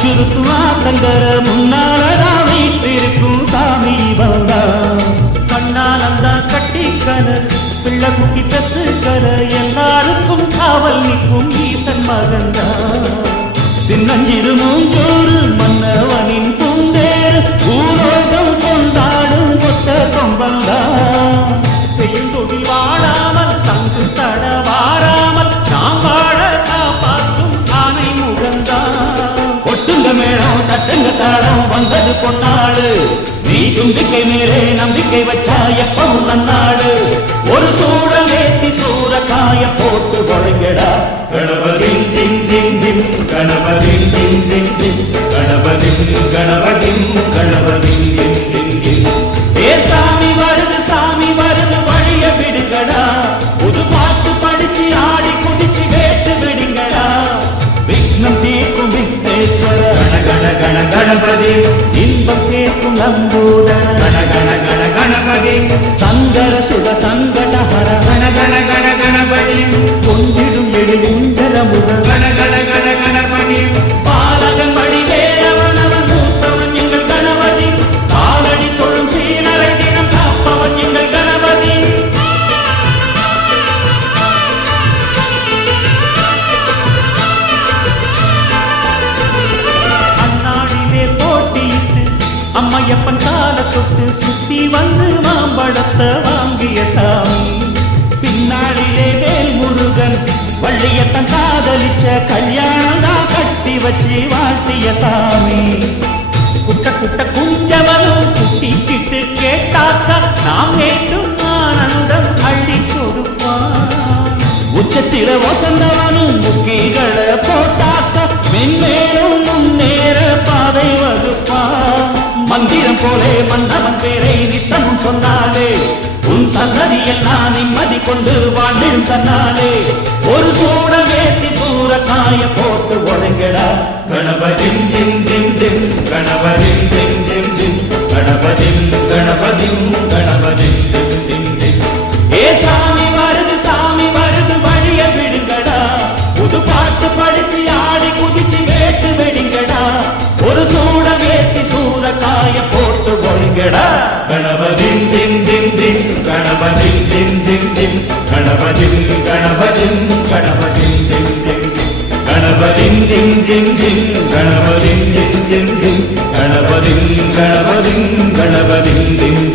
அச்சுறுத்துவாத்தங்கர முன்னாலதான் வீட்டிருக்கும் சாமி வந்தா கண்ணாலந்தா கட்டிக்கல பிள்ளை குட்டி பெத்துக்கல எல்லாருக்கும் காவல் நிற்கும் ஈசன் மகந்தா சின்னஞ்சிறு மூஞ்சோறு மன்னவனின் பூந்தேறு பூலோகம் கொண்டாடும் கொத்த கொம்பந்தா செய்யும் தொழில் வாழாமல் தங்கு தட வாராமல் நாம் வாழ காப்பாற்றும் ஆனை முகந்தா ஒட்டுங்க மேளம் தட்டுங்க தாளம் வந்தது பொன்னாடு நீ தும்பிக்கை மேலே நம்பிக்கை வச்சா எப்பவும் நன்னாடு ஒரு சூழல் ஏத்தி சூறக்காய போட்டு வழங்கடா கணபதின் தின் தின் தின் கணபதின் தின் தின் தின் கணபதின் கணபதின் கணபதின் தின் தின் தின் ஏ சாமி வருது வழிய விடுங்கடா புது பாட்டு படிச்சு ஆடி குதிச்சு வேட்டு விடுங்கடா விக்னம் தீர்க்கும் விக்னேஸ்வர கண கண கண கணபதி இன்பம் சேர்க்கும் நம்பூதர கண கண கண கணபதி சங்கர சுக சங்கடஹர கண கண கண கணபதி கொஞ்சிடும் எழிலுஞ்சர முக கண கண கண கணபதி பாலகன் வழி வேறவன் அவன் மூத்தவன் எங்கள் கணபதி காலடி தொழும் சீனரை தினம் காப்பவன் எங்கள் கணபதி அண்ணாடிலே போட்டியிட்டு அம்மையப்பன் கால தொட்டு சுத்தி வந்து மாம்பழத்தை வாங்கிய சாமி பின்னாடிலே வேல் முருகன் வள்ளியத்தன் காதலிச்ச கல்யாணம் தான் கட்டி வச்சு வாழ்த்திய சாமி குட்ட குட்ட குஞ்சவனும் குட்டிக்கிட்டு கேட்டாக்கா நாம் வேண்டும் ஆனந்தம் அள்ளி கொடுப்பான் உச்சத்தில வசந்தவனும் முக்கிகளை போட்டாக்கா மென்மேலும் முன்னேற பாதை வகுப்பான் மந்திரம் போலே மன்னவன் பேரை நித்தமும் சொன்னாலே உன் சந்ததியில் நான் நிம்மதி கொண்டு வாழ்ந்தும் தன்னாலே ஒரு சூட வேட்டி சூறக்காய போட்டு ஒழுங்கடா கணபதின் தின் தின் தின் கணபதின் தின் தின் தின் கணபதின் கணபதின் கணபதின் தின் தின் தின் ஏ சாமி வருது வழிய விடுங்கடா புது பாட்டு படிச்சு ஆடி குதிச்சு வேட்டு வெடிங்கடா ஒரு சூட வேட்டி சூறக்காய போட்டு ஒழுங்கடா கணபதின் தின் தின் தின் கணபதின் தின் தின் தின் கணபதின் கணபதின் கணபதின் தின் தின் தின் கணபதின் தின் தின் தின் கணபதின் தின் தின் தின் கணபதின் கணபதின் கணபதின் தின்